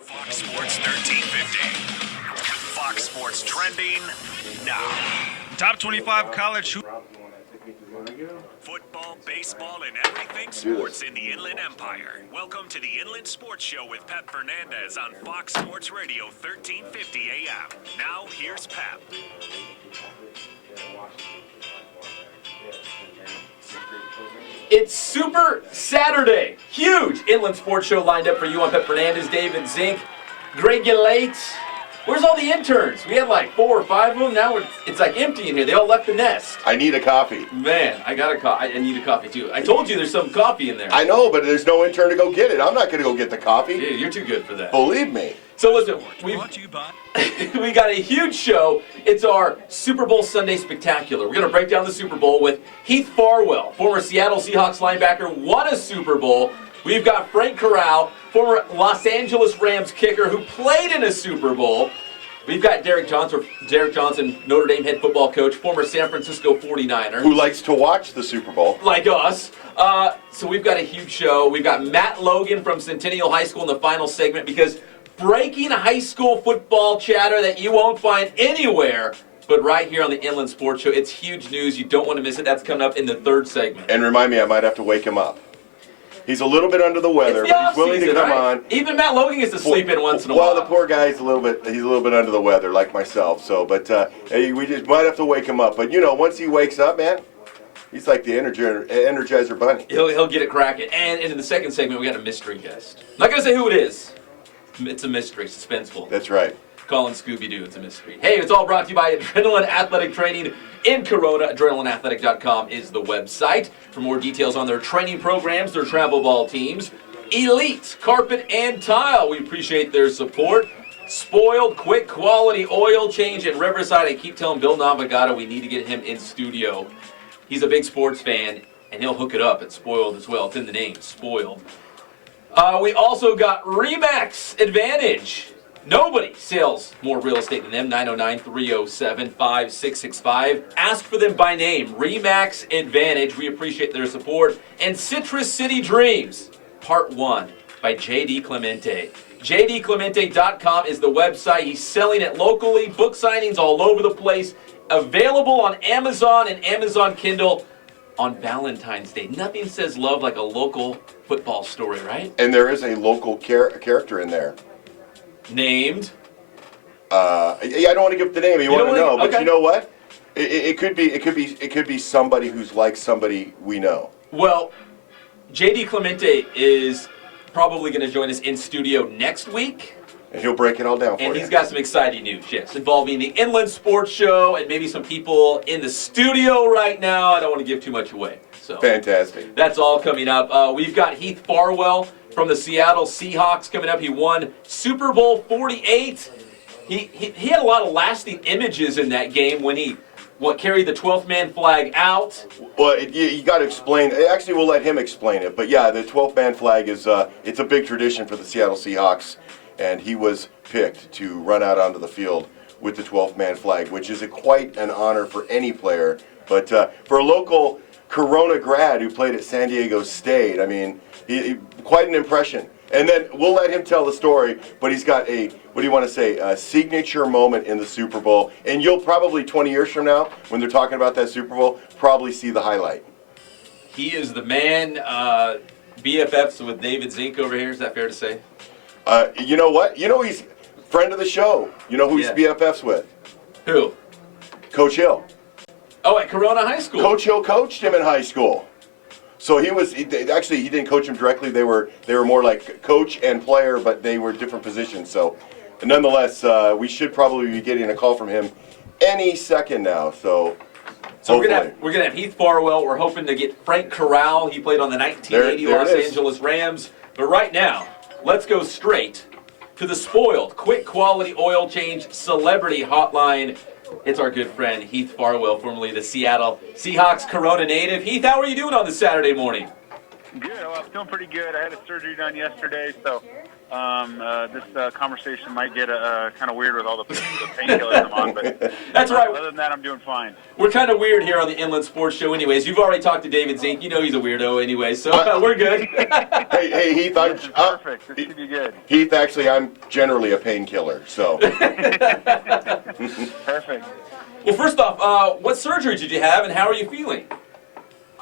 Fox Sports 1350. Fox Sports trending now. Top 25 college Football, baseball, and everything sports in the Inland Empire. Welcome to the Inland Sports Show with Pep Fernandez on Fox Sports Radio 1350 AM. Now, here's Pep. It's Super Saturday. Huge Inland Sports Show lined up for you. I'm Pep Fernandez, David Zink, Greg Late. Where's all the interns? We had like 4 or 5 of them. Now it's like empty in here. They all left the nest. I need a coffee. Man, I got a coffee. I need a coffee too. I told you there's some coffee in there. I know, but there's no intern to go get it. I'm not going to go get the coffee. Dude, you're too good for that. Believe me. So listen, we got a huge show. It's our Super Bowl Sunday Spectacular. We're going to break down the Super Bowl with Heath Farwell, former Seattle Seahawks linebacker, won a Super Bowl. We've got Frank Corral, former Los Angeles Rams kicker who played in a Super Bowl. We've got Derrick Johnson, Notre Dame head football coach, former San Francisco 49er. Who likes to watch the Super Bowl. Like us. So we've got a huge show. We've got Matt Logan from Centennial High School in the final segment because breaking high school football chatter that you won't find anywhere but right here on the Inland Sports Show. It's huge news. You don't want to miss it. That's coming up in the third segment. And remind me, I might have to wake him up. He's a little bit under the weather, but he's willing to come on. Even Matt Logan gets to sleep in once in a while. Well, the poor guy's a little bit under the weather, like myself. So, but we just might have to wake him up. But you know, once he wakes up, man, he's like the Energizer Bunny. He'll get it cracking. And in the second segment, we got a mystery guest. I'm not gonna say who it is. It's a mystery, suspenseful. That's right. Calling Scooby-Doo, it's a mystery. Hey, it's all brought to you by Adrenaline Athletic Training in Corona. AdrenalineAthletic.com is the website. For more details on their training programs, their travel ball teams, Elite Carpet and Tile, we appreciate their support. Spoiled, quick quality oil change in Riverside. I keep telling Bill Navigado we need to get him in studio. He's a big sports fan, and he'll hook it up at Spoiled as well. It's in the name, Spoiled. We also got Remax Advantage. Nobody sells more real estate than them. 909-307-5665. Ask for them by name. Remax Advantage. We appreciate their support. And Citrus City Dreams, Part 1 by J.D. Clemente. JDClemente.com is the website. He's selling it locally. Book signings all over the place. Available on Amazon and Amazon Kindle on Valentine's Day. Nothing says love like a local football story, right? And there is a local character in there. Named? I don't want to give the name. You want to know, but okay. You know what? It could be somebody who's like somebody we know. Well, J.D. Clemente is probably going to join us in studio next week. And he'll break it all down for you. And he's got some exciting news, yes, involving the Inland Sports Show and maybe some people in the studio right now. I don't want to give too much away. So fantastic. That's all coming up. We've got Heath Farwell from the Seattle Seahawks coming up. He won Super Bowl 48. He had a lot of lasting images in that game when he carried the 12th man flag out. Well, you got to explain. Actually, we'll let him explain it. But yeah, the 12th man flag is it's a big tradition for the Seattle Seahawks, and he was picked to run out onto the field with the 12th man flag, which is quite an honor for any player. But for a local Corona grad who played at San Diego State, I mean, he quite an impression. And then we'll let him tell the story, but he's got a signature moment in the Super Bowl. And you'll probably, 20 years from now, when they're talking about that Super Bowl, probably see the highlight. He is the man, BFFs with David Zink over here. Is that fair to say? You know what? You know he's friend of the show. You know who he's BFFs with? Who? Coach Hill. Oh, at Corona High School. Coach Hill coached him in high school. So he didn't coach him directly. They were more like coach and player, but they were different positions. So nonetheless, we should probably be getting a call from him any second now. So we're gonna have Heath Farwell. We're hoping to get Frank Corral. He played on the 1980 Los Angeles Rams. But right now, let's go straight to the Spoiled Quick Quality Oil Change Celebrity Hotline. It's our good friend Heath Farwell, formerly the Seattle Seahawks Corona native. Heath, how are you doing on this Saturday morning? Good. Well, I'm feeling pretty good. I had a surgery done yesterday, so This conversation might get kind of weird with all the painkillers I'm on, but That's right. Other than that, I'm doing fine. We're kind of weird here on the Inland Sports Show anyways. You've already talked to David Zink. You know he's a weirdo anyway, so we're good. Hey, Heath, This is perfect. This should be good. Heath, actually, I'm generally a painkiller, so. Perfect. Well, first off, what surgery did you have and how are you feeling?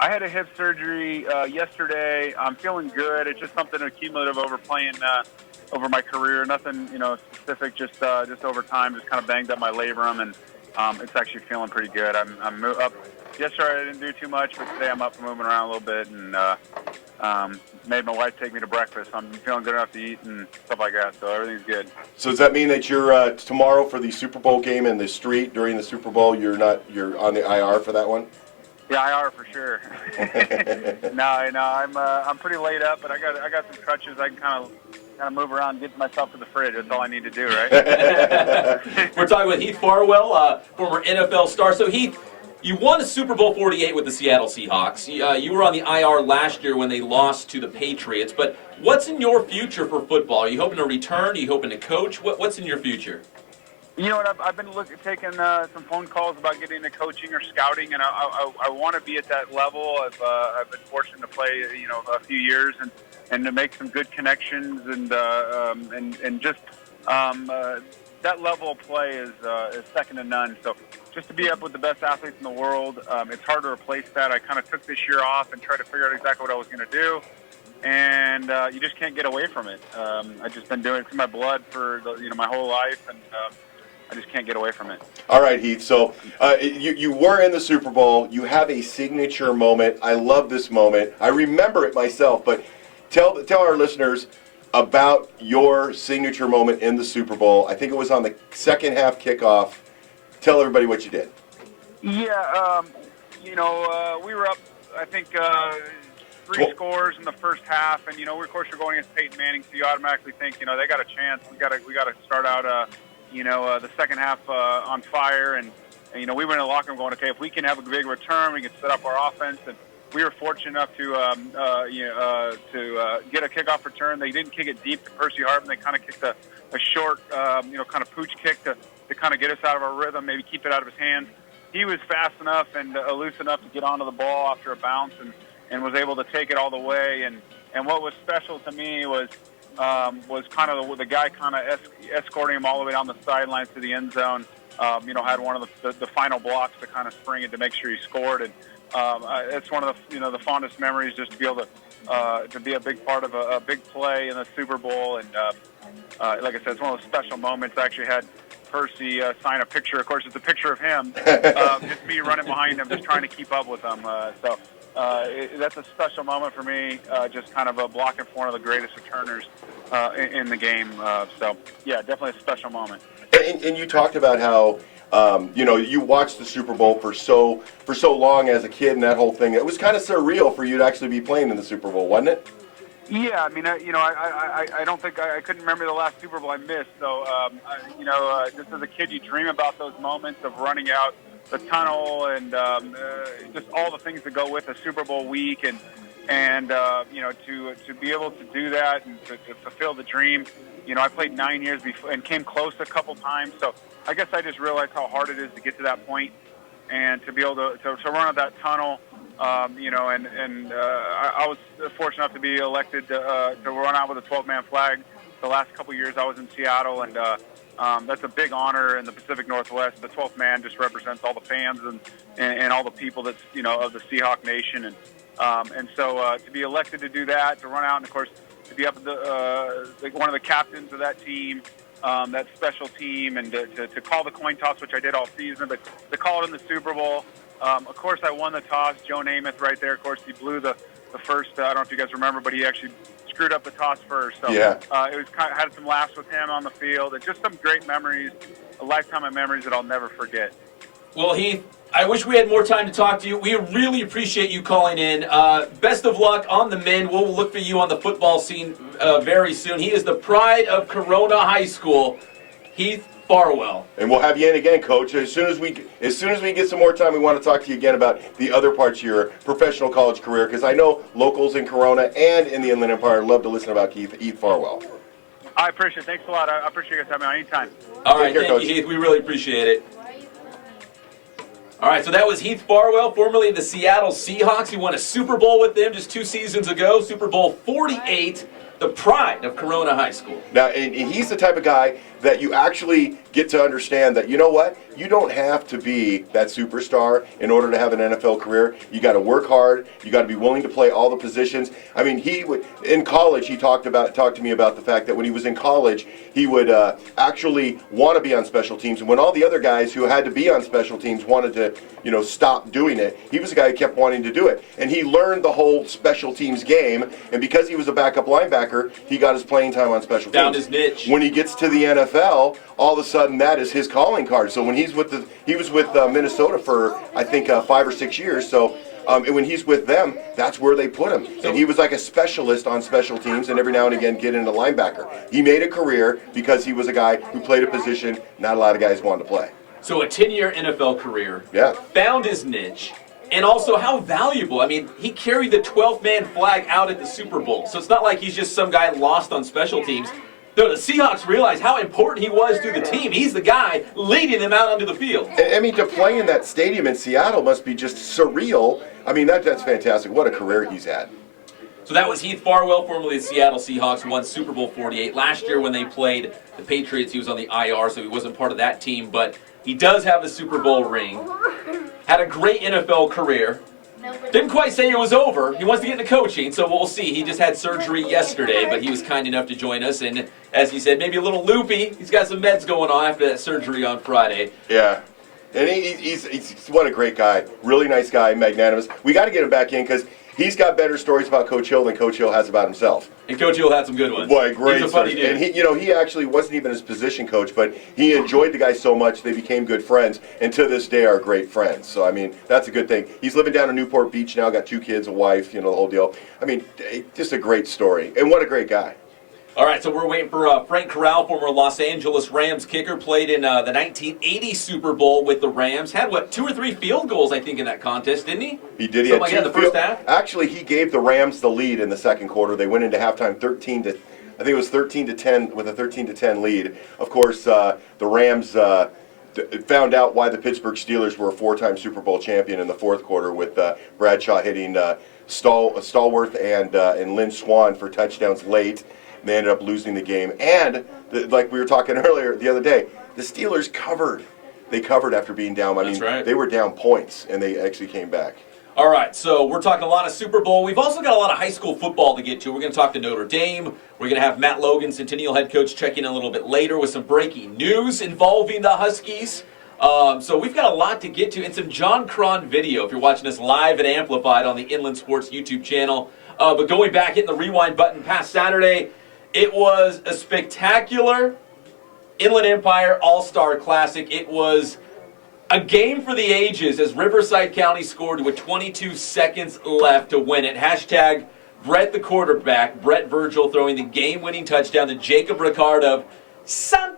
I had a hip surgery yesterday. I'm feeling good. It's just something accumulative over playing over my career. Nothing, specific. Just over time, just kind of banged up my labrum, and it's actually feeling pretty good. I'm up. Yesterday I didn't do too much, but today I'm up and moving around a little bit, and made my wife take me to breakfast. I'm feeling good enough to eat and stuff like that, so everything's good. So does that mean that you're tomorrow for the Super Bowl game in the street during the Super Bowl? You're on the IR for that one? Yeah, IR for sure. No, I'm pretty laid up, but I got some crutches. I can kind of move around and get myself to the fridge. That's all I need to do, right? We're talking with Heath Farwell, former NFL star. So Heath, you won Super Bowl 48 with the Seattle Seahawks. You were on the IR last year when they lost to the Patriots. But what's in your future for football? Are you hoping to return? Are you hoping to coach? What's in your future? You know what? I've been taking some phone calls about getting into coaching or scouting, and I want to be at that level. I've been fortunate to play, a few years and to make some good connections and just that level of play is second to none. So just to be up with the best athletes in the world, it's hard to replace that. I kind of took this year off and tried to figure out exactly what I was going to do. And you just can't get away from it. I've just been doing it through my blood for my whole life, and I just can't get away from it. All right, Heath. So you were in the Super Bowl. You have a signature moment. I love this moment. I remember it myself, but tell our listeners about your signature moment in the Super Bowl. I think it was on the second half kickoff. Tell everybody what you did. Yeah, we were up, I think, 3 scores in the first half, and of course we're going against Peyton Manning, so you automatically think, they got a chance. We got to start out, the second half on fire, and we went in the locker room going, okay, if we can have a big return, we can set up our offense, and we were fortunate enough to get a kickoff return. They didn't kick it deep to Percy Hartman. They kind of kicked a short, kind of pooch kick to kind of get us out of our rhythm, maybe keep it out of his hands. He was fast enough and loose enough to get onto the ball after a bounce and was able to take it all the way. And what was special to me was kind of the guy kind of escorting him all the way down the sidelines to the end zone. Had one of the final blocks to kind of spring it to make sure he scored. And it's one of the the fondest memories, just to be able to be a big part of a big play in the Super Bowl. And like I said, it's one of those special moments. I actually had Percy sign a picture. Of course, it's a picture of him, just me running behind him, just trying to keep up with him. That's a special moment for me, just kind of blocking for one of the greatest returners in the game. Yeah, definitely a special moment. And you talked about how you watched the Super Bowl for so long as a kid and that whole thing. It was kind of surreal for you to actually be playing in the Super Bowl, wasn't it? Yeah, I mean, I don't think I couldn't remember the last Super Bowl I missed. So, just as a kid, you dream about those moments of running out the tunnel and just all the things that go with a Super Bowl week, and to be able to do that and to fulfill the dream. I played 9 years before and came close a couple times. So I guess I just realized how hard it is to get to that point and to be able to run out that tunnel. I was fortunate enough to be elected to run out with a 12-man flag the last couple years I was in Seattle, and that's a big honor in the Pacific Northwest. The 12th man just represents all the fans and all the people that's of the Seahawk Nation, and so to be elected to do that, to run out, and of course to be up at one of the captains of that team. That special team, and to call the coin toss, which I did all season, but to call it in the Super Bowl. Of course, I won the toss. Joe Namath right there. Of course, he blew the first. I don't know if you guys remember, but he actually screwed up the toss first. So yeah. It was had some laughs with him on the field, and just some great memories, a lifetime of memories that I'll never forget. Well, Heath, I wish we had more time to talk to you. We really appreciate you calling in. Best of luck on the men. We'll look for you on the football scene very soon. He is the pride of Corona High School, Heath Farwell. And we'll have you in again, Coach. As soon as we get some more time, we want to talk to you again about the other parts of your professional college career, because I know locals in Corona and in the Inland Empire love to listen about Heath Farwell. I appreciate it. Thanks a lot. I appreciate you guys having me on anytime. All right, care, thank Coach. you, Heath. We really appreciate it. All right, so that was Heath Farwell, formerly of the Seattle Seahawks. He won a Super Bowl with them just 2 seasons ago, Super Bowl 48, the pride of Corona High School. Now, and he's the type of guy that you actually get to understand that, you know what? You don't have to be that superstar in order to have an NFL career. You got to work hard. You got to be willing to play all the positions. I mean, in college, he talked to me about the fact that when he was in college, he would actually want to be on special teams. And when all the other guys who had to be on special teams wanted to, stop doing it, he was the guy who kept wanting to do it. And he learned the whole special teams game. And because he was a backup linebacker, he got his playing time on special teams. Found his niche. When he gets to the NFL, all of a sudden that is his calling card. So when he was with Minnesota for I think 5 or 6 years. So and when he's with them, that's where they put him. And he was like a specialist on special teams, and every now and again get into linebacker. He made a career because he was a guy who played a position not a lot of guys wanted to play. So a 10-year NFL career. Yeah. Found his niche. And also how valuable. I mean, he carried the 12th-man flag out at the Super Bowl. So it's not like he's just some guy lost on special teams. No, the Seahawks realized how important he was to the team. He's the guy leading them out onto the field. I mean, to play in that stadium in Seattle must be just surreal. I mean, that's fantastic. What a career he's had. So that was Heath Farwell, formerly the Seattle Seahawks, won Super Bowl 48. Last year when they played the Patriots, he was on the IR, so he wasn't part of that team. But he does have the Super Bowl ring. Had a great NFL career. Didn't quite say it was over. He wants to get into coaching, so we'll see. He just had surgery yesterday, but he was kind enough to join us. And as he said, maybe a little loopy. He's got some meds going on after that surgery on Friday. Yeah. And he's what a great guy. Really nice guy, magnanimous. We got to get him back in because he's got better stories about Coach Hill than Coach Hill has about himself. And Coach Hill had some good ones. Boy, great. He's a funny dude. And he actually wasn't even his position coach, but he enjoyed the guy so much they became good friends, and to this day are great friends. So I mean, that's a good thing. He's living down in Newport Beach now, got 2 kids, a wife, the whole deal. I mean, just a great story, and what a great guy. All right, so we're waiting for Frank Corral, former Los Angeles Rams kicker, played in the 1980 Super Bowl with the Rams. Had, 2 or 3 field goals, I think, in that contest, didn't he? He did. He Something had like 2 that in the first half? Actually, he gave the Rams the lead in the second quarter. They went into halftime 13-10 with a 13-10 lead. Of course, the Rams found out why the Pittsburgh Steelers were a 4-time Super Bowl champion in the fourth quarter with Bradshaw hitting Stallworth and Lynn Swann for touchdowns late. They ended up losing the game. And, like we were talking earlier the other day, the Steelers covered. They covered after being down. That's right. They were down points, and they actually came back. All right, so we're talking a lot of Super Bowl. We've also got a lot of high school football to get to. We're going to talk to Notre Dame. We're going to have Matt Logan, Centennial head coach, checking in a little bit later with some breaking news involving the Huskies. So we've got a lot to get to, and some John Cron video if you're watching us live and amplified on the Inland Sports YouTube channel. But going back, hitting the rewind button past Saturday, it was a spectacular Inland Empire All-Star Classic. It was a game for the ages as Riverside County scored with 22 seconds left to win it. Hashtag Brett the quarterback, Brett Virgil throwing the game-winning touchdown to Jacob Ricard of Santiago.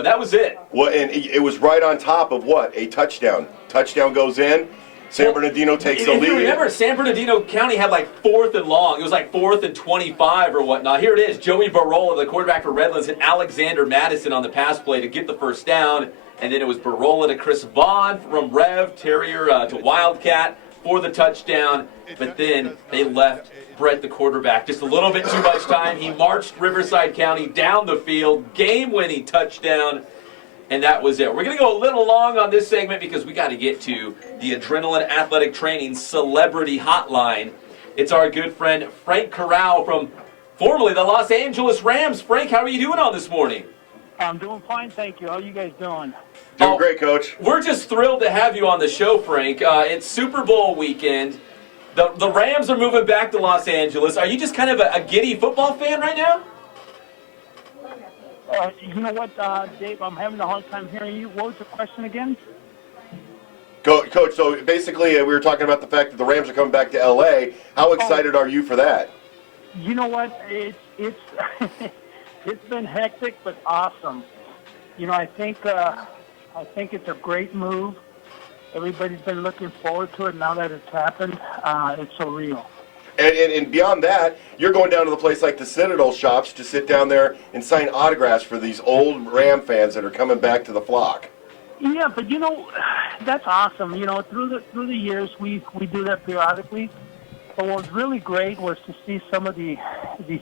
That was it. Well, and it was right on top of what? A touchdown. Touchdown goes in. San Bernardino takes the lead. If you remember, San Bernardino County had 4th and long. It was 4th and 25 or whatnot. Here it is. Joey Barola, the quarterback for Redlands, hit Alexander Madison on the pass play to get the first down. And then it was Barola to Chris Vaughn from Rev, Terrier to Wildcat for the touchdown. But then they left Brett, the quarterback, just a little bit too much time. He marched Riverside County down the field, game-winning touchdown. And that was it. We're going to go a little long on this segment because we got to get to the Adrenaline Athletic Training Celebrity Hotline. It's our good friend Frank Corral from formerly the Los Angeles Rams. Frank, how are you doing on this morning? I'm doing fine, thank you. How are you guys doing? Doing great, Coach. We're just thrilled to have you on the show, Frank. It's Super Bowl weekend. The Rams are moving back to Los Angeles. Are you just kind of a giddy football fan right now? You know what, Dave? I'm having a hard time hearing you. What was the question again? Coach, so basically we were talking about the fact that the Rams are coming back to L.A. How excited are you for that? You know what? It's it's been hectic but awesome. I think it's a great move. Everybody's been looking forward to it. Now that it's happened, it's surreal. And beyond that, you're going down to the place like the Citadel shops to sit down there and sign autographs for these old Ram fans that are coming back to the flock. Yeah, but that's awesome. Through the years, we do that periodically. But what was really great was to see some of the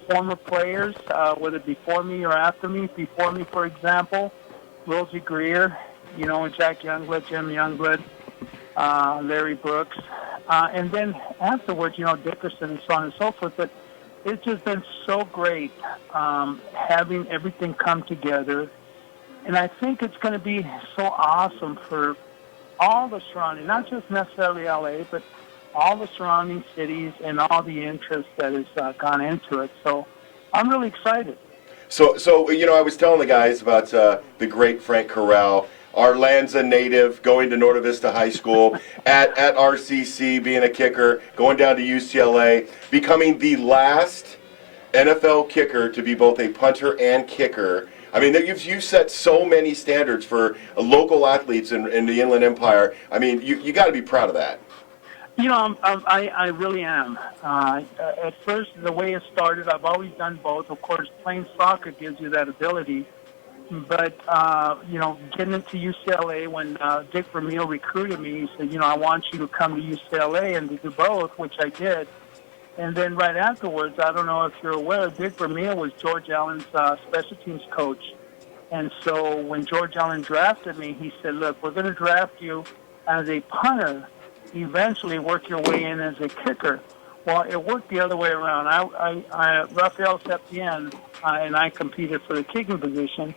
former players, whether before me or after me. Before me, for example, Rosie Greer, Jack Youngblood, Jim Youngblood, Larry Brooks, and then afterwards, Dickerson and so on and so forth. But it's just been so great having everything come together. And I think it's going to be so awesome for all the surrounding, not just necessarily LA, but all the surrounding cities and all the interest that has gone into it. So I'm really excited. So I was telling the guys about the great Frank Corral, our Lanza native, going to Norte Vista High School, at RCC, being a kicker, going down to UCLA, becoming the last NFL kicker to be both a punter and kicker. I mean, you've set so many standards for local athletes in the Inland Empire. I mean, you got to be proud of that. I really am. At first, the way it started, I've always done both. Of course, playing soccer gives you that ability. But, getting into UCLA, when Dick Vermeil recruited me, he said, I want you to come to UCLA and to do both, which I did. And then right afterwards, I don't know if you're aware, Dick Vermeil was George Allen's special teams coach. And so when George Allen drafted me, he said, look, we're going to draft you as a punter, eventually work your way in as a kicker. Well, it worked the other way around. Rafael Septien and I competed for the kicking position.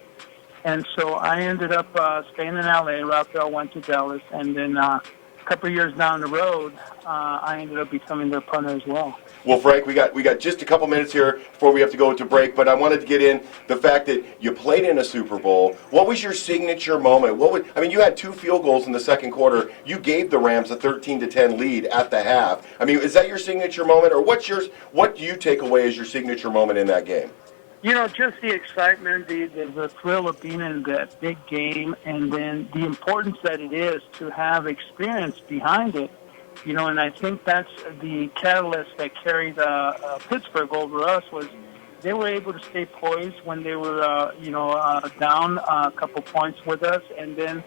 And so I ended up staying in L.A. Rafael went to Dallas. And then a couple of years down the road, I ended up becoming their punter as well. Well, Frank, we got just a couple minutes here before we have to go to break, but I wanted to get in the fact that you played in a Super Bowl. What was your signature moment? You had 2 field goals in the second quarter. You gave the Rams a 13-10 lead at the half. I mean, is that your signature moment, or what do you take away as your signature moment in that game? Just the excitement, the thrill of being in that big game, and then the importance that it is to have experience behind it. And I think that's the catalyst that carried Pittsburgh over us was they were able to stay poised when they were, down a couple points with us. And then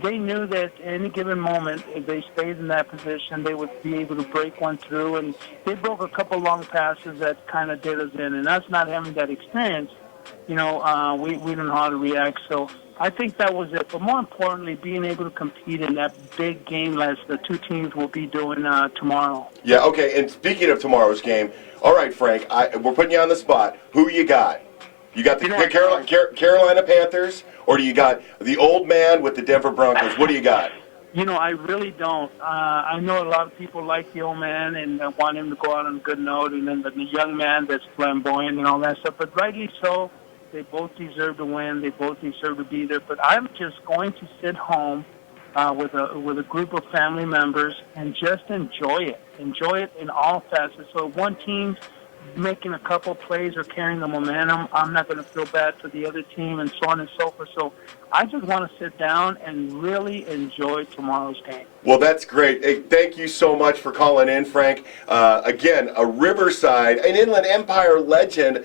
they knew that at any given moment, if they stayed in that position, they would be able to break one through. And they broke a couple long passes that kind of did us in. And us not having that experience, we didn't know how to react. So I think that was it. But more importantly, being able to compete in that big game as the 2 teams will be doing tomorrow. Yeah, okay. And speaking of tomorrow's game, all right, Frank, we're putting you on the spot. Who you got? You got the Carolina Panthers, or do you got the old man with the Denver Broncos? What do you got? I really don't. I know a lot of people like the old man and want him to go out on a good note, and then the young man that's flamboyant and all that stuff. But rightly so, they both deserve to win. They both deserve to be there. But I'm just going to sit home with a group of family members and just enjoy it. Enjoy it in all facets. So if one team's making a couple plays or carrying the momentum, I'm not going to feel bad for the other team and so on and so forth. So I just want to sit down and really enjoy tomorrow's game. Well, that's great. Hey, thank you so much for calling in, Frank. Again, a Riverside, an Inland Empire legend,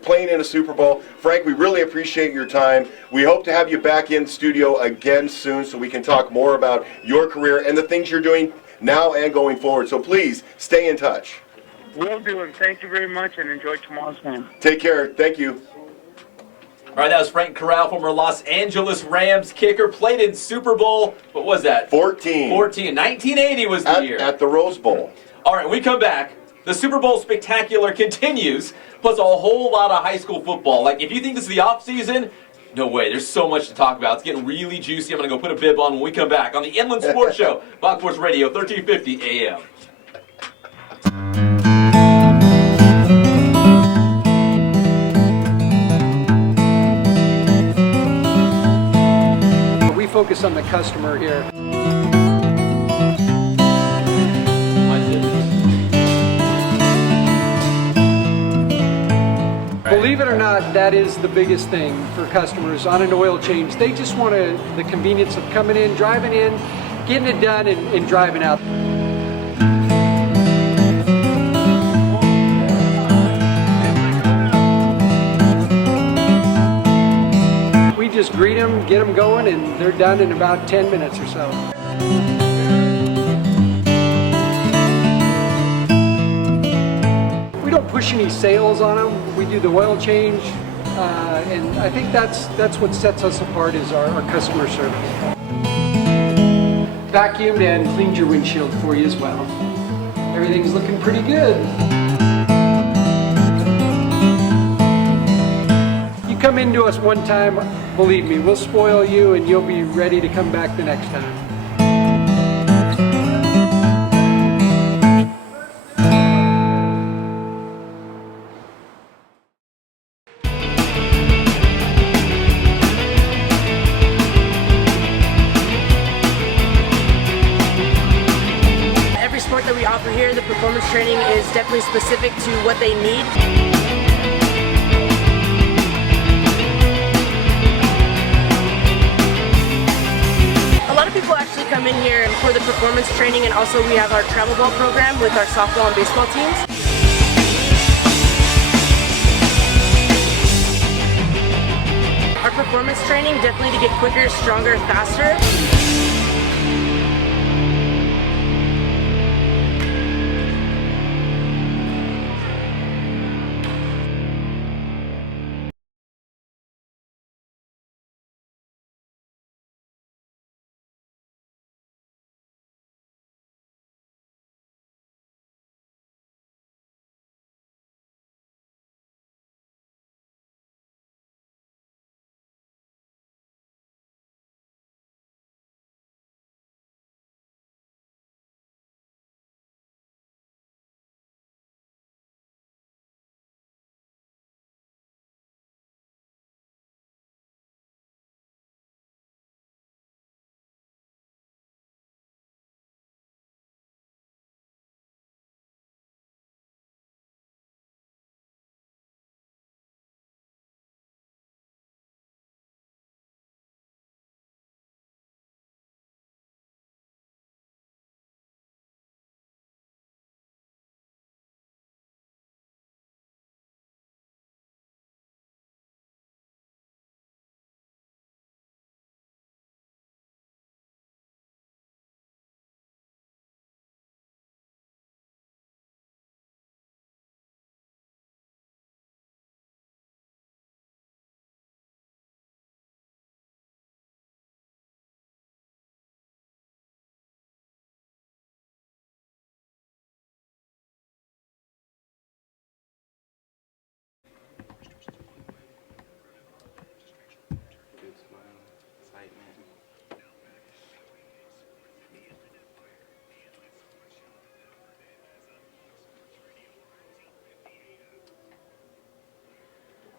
playing in a Super Bowl. Frank, we really appreciate your time. We hope to have you back in studio again soon so we can talk more about your career and the things you're doing now and going forward. So please stay in touch. Will do, and thank you very much, and enjoy tomorrow's game. Take care. Thank you. All right, that was Frank Corral, former Los Angeles Rams kicker, played in Super Bowl, what was that? 14. 1980 was the year. At the Rose Bowl. All right, we come back. The Super Bowl spectacular continues, plus a whole lot of high school football. Like, if you think this is the off season, no way. There's so much to talk about. It's getting really juicy. I'm going to go put a bib on when we come back on the Inland Sports Show, Fox Sports Radio, 1350 AM. We focus on the customer here. Believe it or not, that is the biggest thing for customers on an oil change. They just want the convenience of coming in, driving in, getting it done, and driving out. just greet them, get them going, and they're done in about 10 minutes or so. We don't push any sales on them. We do the oil change, and I think that's what sets us apart is our customer service. Vacuumed and cleaned your windshield for you as well. Everything's looking pretty good. You come into us one time, believe me, we'll spoil you and you'll be ready to come back the next time. That we offer here, the performance training is definitely specific to what they need. A lot of people actually come in here for the performance training, and also we have our travel ball program with our softball and baseball teams. Our performance training definitely to get quicker, stronger, faster.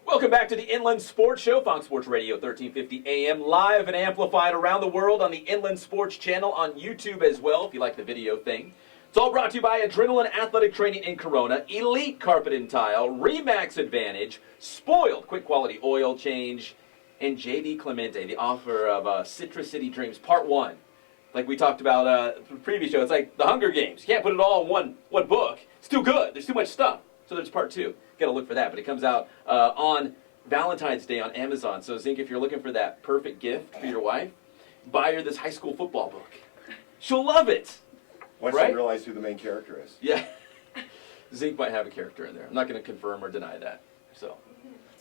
Welcome back to the Inland Sports Show, Fox Sports Radio 1350 AM, live and amplified around the world on the Inland Sports channel on YouTube as well, if you like the video thing. It's all brought to you by Adrenaline Athletic Training in Corona, Elite Carpet and Tile, Remax Advantage, Spoiled Quick Quality Oil Change, and J.D. Clemente, the author of Citrus City Dreams, Part 1. Like we talked about the previous show, it's like the Hunger Games. You can't put it all in one book. It's too good. There's too much stuff. So there's Part 2. Got to look for that, but it comes out on Valentine's Day on Amazon. So Zink, if you're looking for that perfect gift for your wife, buy her this high school football book. She'll love it. Once right? you realize who the main character is. Yeah. Zink might have a character in there. I'm not going to confirm or deny that. So,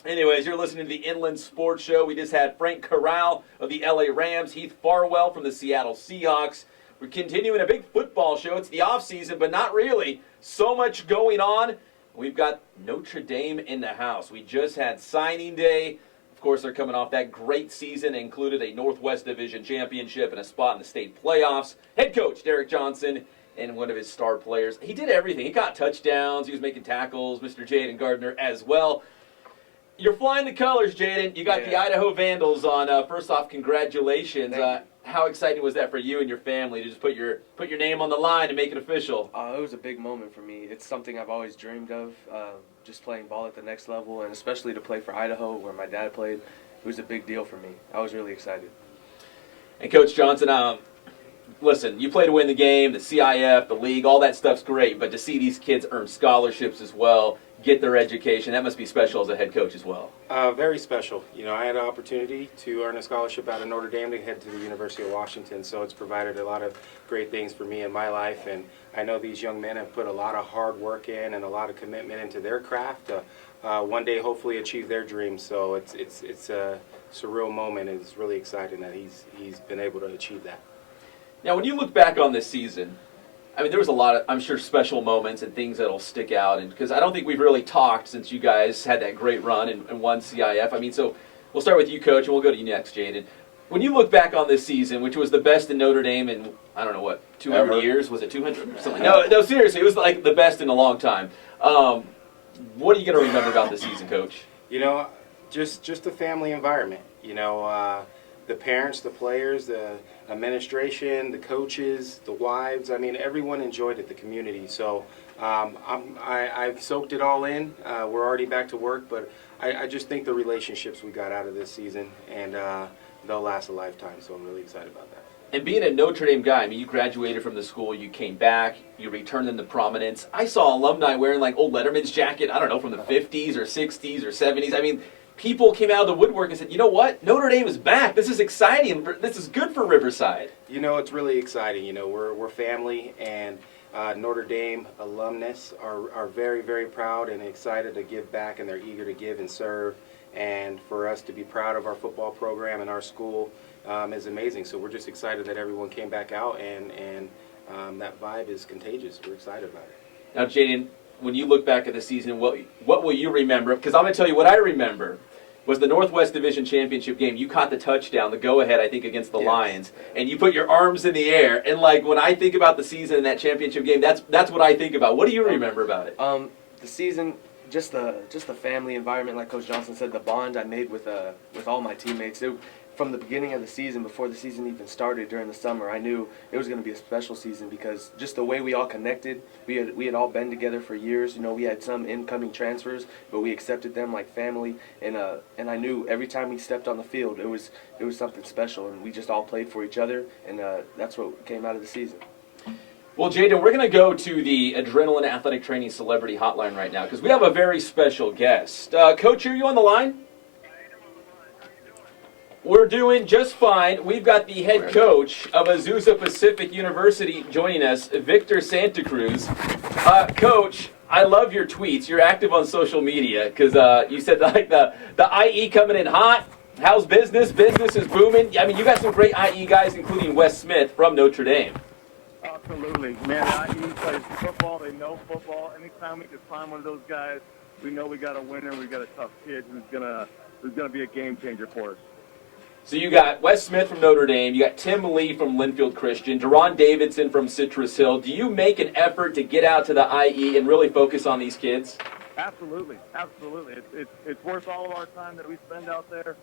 anyways, you're listening to the Inland Sports Show. We just had Frank Corral of the LA Rams, Heath Farwell from the Seattle Seahawks. We're continuing a big football show. It's the off season, but not really. So much going on. We've got Notre Dame in the house. We just had signing day. Of course, they're coming off that great season, included a Northwest Division championship and a spot in the state playoffs. Head coach Derrick Johnson and one of his star players. He did everything. He got touchdowns. He was making tackles. Mr. Jalen Gardner as well. You're flying the colors, Jaden. You got the Idaho Vandals on. First off, congratulations. How exciting was that for you and your family to just put your name on the line and make it official? It was a big moment for me. It's something I've always dreamed of, just playing ball at the next level, and especially to play for Idaho, where my dad played. It was a big deal for me. I was really excited. And Coach Johnson, listen, you play to win the game, the CIF, the league, all that stuff's great, but to see these kids earn scholarships as well, get their education, that must be special as a head coach as well. Very special. You know, I had an opportunity to earn a scholarship out of Notre Dame to head to the University of Washington, so it's provided a lot of great things for me in my life, and I know these young men have put a lot of hard work in and a lot of commitment into their craft to one day hopefully achieve their dreams. So it's a surreal moment. It's really exciting that he's been able to achieve that. Now, when you look back on this season, I mean, there was a lot of, I'm sure, special moments and things that'll stick out. And because I don't think we've really talked since you guys had that great run and won CIF. I mean, so we'll start with you, Coach, and we'll go to you next, Jaden. When you look back on this season, which was the best in Notre Dame in, I don't know what, 200 years? Was it 200 or something? No, seriously, it was like the best in a long time. What are you going to remember about this season, Coach? You know, just a family environment. You know, the parents, the players, the administration, the coaches, the wives. I mean, everyone enjoyed it, the community. So I've soaked it all in. We're already back to work, but I just think the relationships we got out of this season, and they'll last a lifetime. So I'm really excited about that. And being a Notre Dame guy, I mean, you graduated from the school, you came back, you returned into prominence. I saw alumni wearing like old Letterman's jacket, I don't know, from the 50s or 60s or 70s. I mean, people came out of the woodwork and said, you know what? Notre Dame is back. This is exciting. This is good for Riverside. You know, it's really exciting. You know, we're family, and Notre Dame alumnus are very, very proud and excited to give back, and they're eager to give and serve. And for us to be proud of our football program and our school is amazing. So we're just excited that everyone came back out, and that vibe is contagious. We're excited about it. Now, Jaden, when you look back at the season, what will you remember? Because I'm going to tell you what I remember was the Northwest Division Championship game. You caught the touchdown, the go-ahead, I think, against the Lions, and you put your arms in the air. And, like, when I think about the season and that championship game, that's what I think about. What do you remember about it? The season, just the family environment, like Coach Johnson said, the bond I made with all my teammates. From the beginning of the season, before the season even started during the summer, I knew it was going to be a special season because just the way we all connected, we had all been together for years. You know, we had some incoming transfers, but we accepted them like family, and I knew every time we stepped on the field, it was something special, and we just all played for each other, and that's what came out of the season. Well, Jaden, we're going to go to the Adrenaline Athletic Training Celebrity Hotline right now because we have a very special guest. Coach, are you on the line? We're doing just fine. We've got the head coach of Azusa Pacific University joining us, Victor Santa Cruz. Coach, I love your tweets. You're active on social media because you said like the IE coming in hot. How's business? Business is booming. I mean, you got some great IE guys, including Wes Smith from Notre Dame. Absolutely. Man, IE plays football. They know football. Anytime we can find one of those guys, we know we got a winner. We got a tough kid who's gonna be a game changer for us. So you got Wes Smith from Notre Dame, you got Tim Lee from Linfield Christian, Deron Davidson from Citrus Hill. Do you make an effort to get out to the IE and really focus on these kids? Absolutely. It's worth all of our time that we spend out there,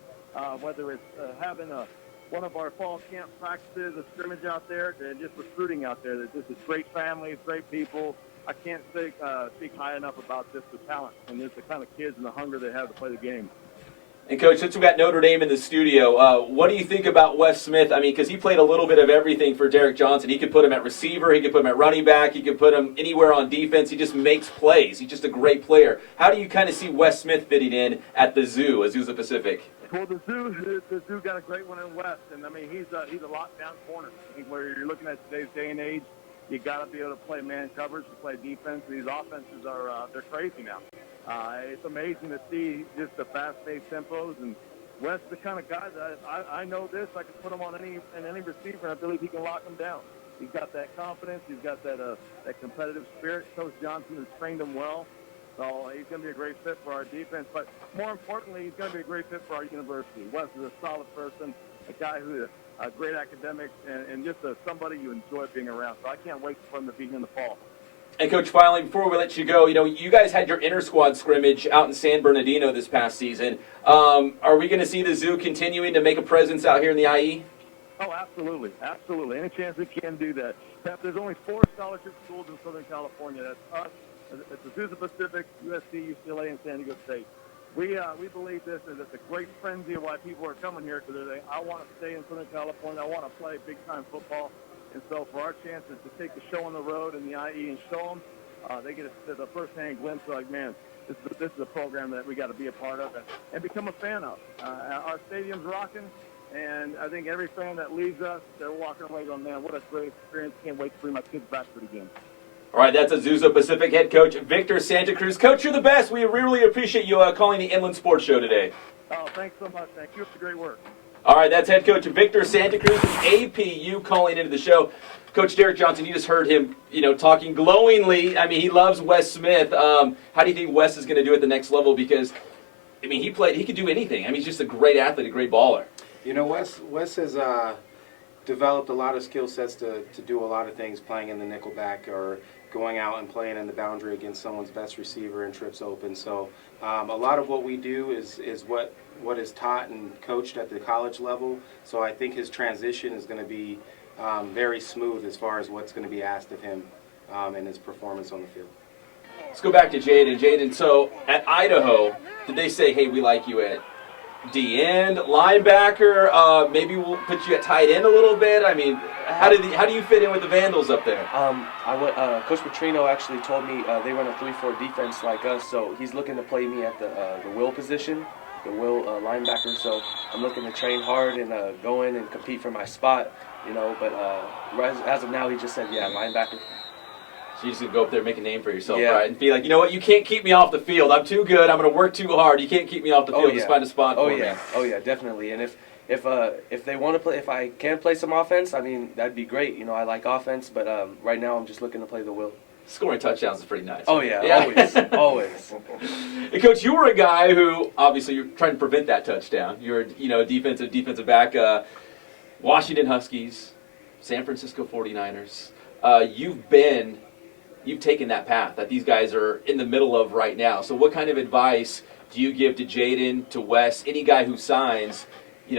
whether it's having one of our fall camp practices, a scrimmage out there, and just recruiting out there. There's just great families, great people. I can't speak high enough about just the talent and just the kind of kids and the hunger they have to play the game. And, Coach, since we've got Notre Dame in the studio, what do you think about Wes Smith? I mean, because he played a little bit of everything for Derrick Johnson. He could put him at receiver. He could put him at running back. He could put him anywhere on defense. He just makes plays. He's just a great player. How do you kind of see Wes Smith fitting in at the zoo, Azusa Pacific? Well, the zoo got a great one in West, and I mean he's a lockdown corner. I think where you're looking at today's day and age, you got to be able to play man coverage, to play defense. These offenses they're crazy now. It's amazing to see just the fast-paced tempos, and Wes the kind of guy that I know this. I can put him on any receiver, and I believe he can lock him down. He's got that confidence. He's got that competitive spirit. Coach Johnson has trained him well. So he's going to be a great fit for our defense. But more importantly, he's going to be a great fit for our university. Wes is a solid person, a guy who is great academics, and just somebody you enjoy being around. So I can't wait for him to be here in the fall. And, Coach, finally, before we let you go, you know, you guys had your inter-squad scrimmage out in San Bernardino this past season. Are we going to see the zoo continuing to make a presence out here in the IE? Oh, absolutely. Absolutely. Any chance we can do that. There's only 4 scholarship schools in Southern California. That's us. It's Azusa Pacific, USC, UCLA, and San Diego State. we believe this is a great frenzy of why people are coming here, because they I want to stay in Southern California. I want to play big-time football. And so for our chances to take the show on the road in the IE and show them, they get the first-hand glimpse like, man, this is a program that we got to be a part of and become a fan of. Our stadium's rocking, and I think every fan that leaves us, they're walking away going, man, what a great experience. Can't wait to bring my kids back for the game. All right, that's Azusa Pacific head coach Victor Santa Cruz. Coach, you're the best. We really appreciate you calling the Inland Sports Show today. Oh, thanks so much. Thank you for the great work. All right, that's head coach Victor Santa Cruz from APU calling into the show. Coach Derrick Johnson, you just heard him, talking glowingly. I mean, he loves Wes Smith. How do you think Wes is going to do at the next level? Because, I mean, he could do anything. I mean, he's just a great athlete, a great baller. Wes has developed a lot of skill sets to do a lot of things, playing in the nickelback or going out and playing in the boundary against someone's best receiver and trips open. So a lot of what we do is what is taught and coached at the college level. So I think his transition is going to be very smooth as far as what's going to be asked of him and his performance on the field. Let's go back to Jaden. Jaden, so at Idaho, did they say, hey, we like you at D-end, linebacker, maybe we'll put you at tight end a little bit? I mean, how do you fit in with the Vandals up there? Coach Petrino actually told me they run a 3-4 defense like us, so he's looking to play me at the will position, the will linebacker. So I'm looking to train hard and go in and compete for my spot, But as of now, he just said, yeah, linebacker. So you just going to go up there and make a name for yourself, right? And be like, you know what, you can't keep me off the field. I'm too good. I'm going to work too hard. You can't keep me off the field. Just find a spot for me. Oh, yeah, definitely. And if they want to play, if I can play some offense, I mean, that'd be great. I like offense, but right now I'm just looking to play the will. Scoring touchdowns is pretty nice. Oh, yeah. Always. Hey, Coach, you were a guy who, obviously, you're trying to prevent that touchdown. You're, a defensive back. Washington Huskies, San Francisco 49ers. You've taken that path that these guys are in the middle of right now. So what kind of advice do you give to Jaden, to Wes, any guy who signs,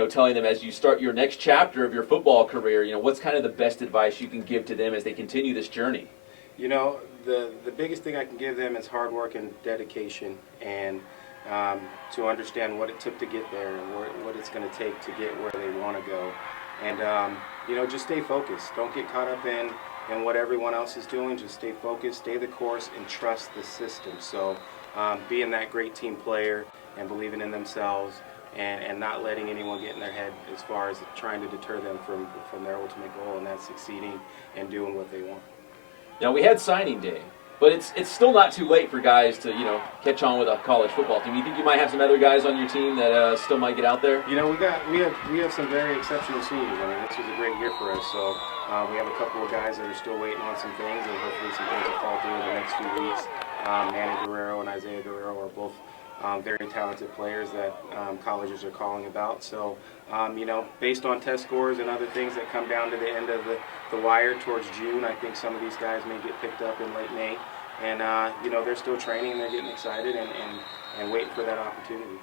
telling them as you start your next chapter of your football career, what's kind of the best advice you can give to them as they continue this journey? The biggest thing I can give them is hard work and dedication, and to understand what it took to get there and what it's going to take to get where they want to go. And, just stay focused. Don't get caught up in what everyone else is doing. Just stay focused, stay the course, and trust the system. So being that great team player and believing in themselves and not letting anyone get in their head as far as trying to deter them from their ultimate goal, and that's succeeding and doing what they want. Now, we had signing day, but it's still not too late for guys to, catch on with a college football team. You think you might have some other guys on your team that still might get out there? We have some very exceptional seniors. I mean, this was a great year for us. So we have a couple of guys that are still waiting on some things, and hopefully some things will fall through in the next few weeks. Manny Guerrero and Isaiah Guerrero are both very talented players that colleges are calling about. So, based on test scores and other things that come down to the end of the wire towards June, I think some of these guys may get picked up in late May. And, they're still training, and they're getting excited and waiting for that opportunity.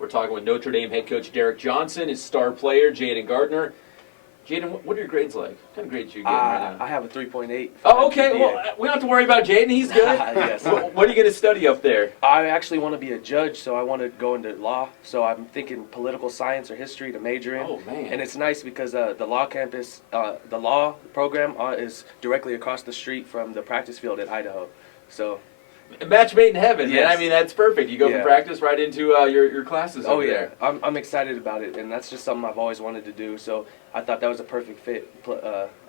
We're talking with Notre Dame head coach Derrick Johnson, his star player, Jalen Gardner. Jaden, what are your grades like? What kind of grades are you getting right now? I have a 3.8. Oh, okay. Well, we don't have to worry about Jaden. He's good. Yes. What are you going to study up there? I actually want to be a judge, so I want to go into law. So I'm thinking political science or history to major in. Oh, man. And it's nice because the law campus, the law program is directly across the street from the practice field at Idaho. So match made in heaven, yes. man. I mean, that's perfect. You go from practice right into your classes over there. I'm excited about it, and that's just something I've always wanted to do. So I thought that was a perfect fit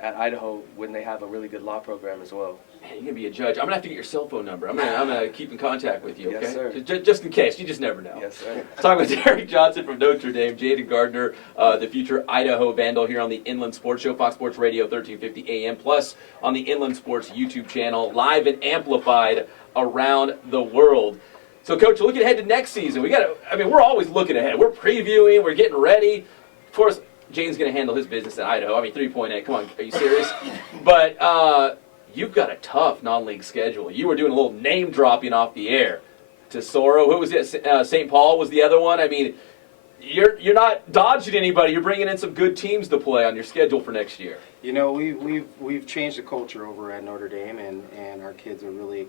at Idaho when they have a really good law program as well. Man, you're going to be a judge. I'm going to have to get your cell phone number. I'm gonna keep in contact with you, okay? Yes, sir. Just in case. You just never know. Yes, sir. Talking with Derrick Johnson from Notre Dame, Jalen Gardner, the future Idaho Vandal here on the Inland Sports Show, Fox Sports Radio, 1350 AM, plus on the Inland Sports YouTube channel, live and amplified around the world. So, Coach, looking ahead to next season, we're always looking ahead. We're previewing, we're getting ready. Of course, Jane's going to handle his business at Idaho. 3.8. Come on, are you serious? But you've got a tough non-league schedule. You were doing a little name dropping off the air. Tesoro, who was it? St. Paul was the other one. I mean, you're not dodging anybody. You're bringing in some good teams to play on your schedule for next year. You know, we've changed the culture over at Notre Dame, and our kids are really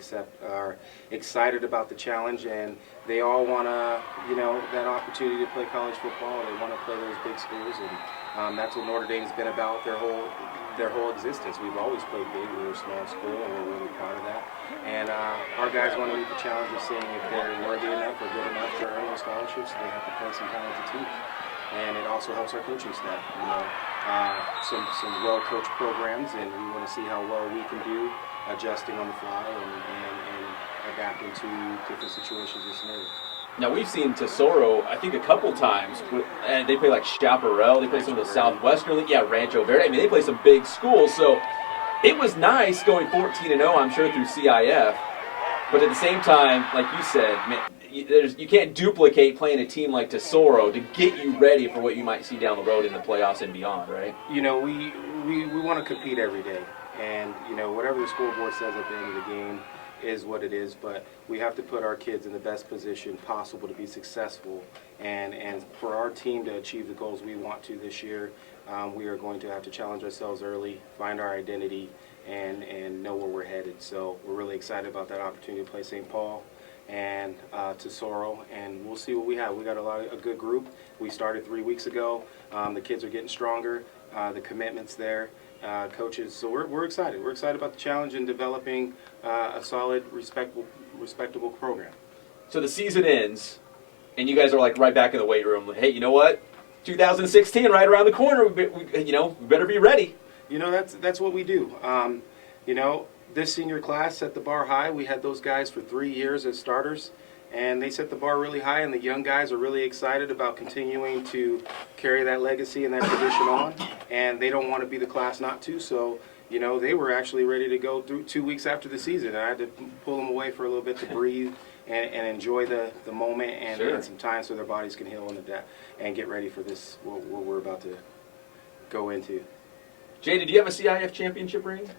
excited about the challenge, and they all want to, that opportunity to play college football. They want to play those big schools, and that's what Notre Dame's been about their whole existence. We've always played big. We were a small school, and we're really proud of that. And our guys want to meet the challenge of seeing if they're worthy enough or good enough to earn those scholarships. So they have to play some talented teams, and it also helps our coaching staff. Some well-coached programs, and we want to see how well we can do adjusting on the fly and adapting to different situations and scenarios. Now, we've seen Tesoro, I think, a couple times, and they play like Chaparral. They play some of the Southwestern League. Yeah, Rancho Verde. I mean, they play some big schools. So it was nice going 14-0, I'm sure, through CIF. But at the same time, like you said, man, you can't duplicate playing a team like Tesoro to get you ready for what you might see down the road in the playoffs and beyond, right? We want to compete every day. And, whatever the scoreboard says at the end of the game is what it is, but we have to put our kids in the best position possible to be successful, and for our team to achieve the goals we want to this year, we are going to have to challenge ourselves early, find our identity, and know where we're headed. So we're really excited about that opportunity to play St. Paul and Tesoro, and we'll see what we have. We got a good group. We started 3 weeks ago. The kids are getting stronger. The commitment's there. Coaches, so we're excited. We're excited about the challenge in developing a solid, respectable program. So the season ends, and you guys are like right back in the weight room. Hey, you know what? 2016, right around the corner. We better be ready. That's what we do. This senior class set the bar high. We had those guys for 3 years as starters, and they set the bar really high, and the young guys are really excited about continuing to carry that legacy and that tradition on, and they don't want to be the class not to. So, they were actually ready to go through 2 weeks after the season. I had to pull them away for a little bit to breathe and enjoy the moment and some time so their bodies can heal and get ready for this, what we're about to go into. Jada, do you have a CIF championship ring?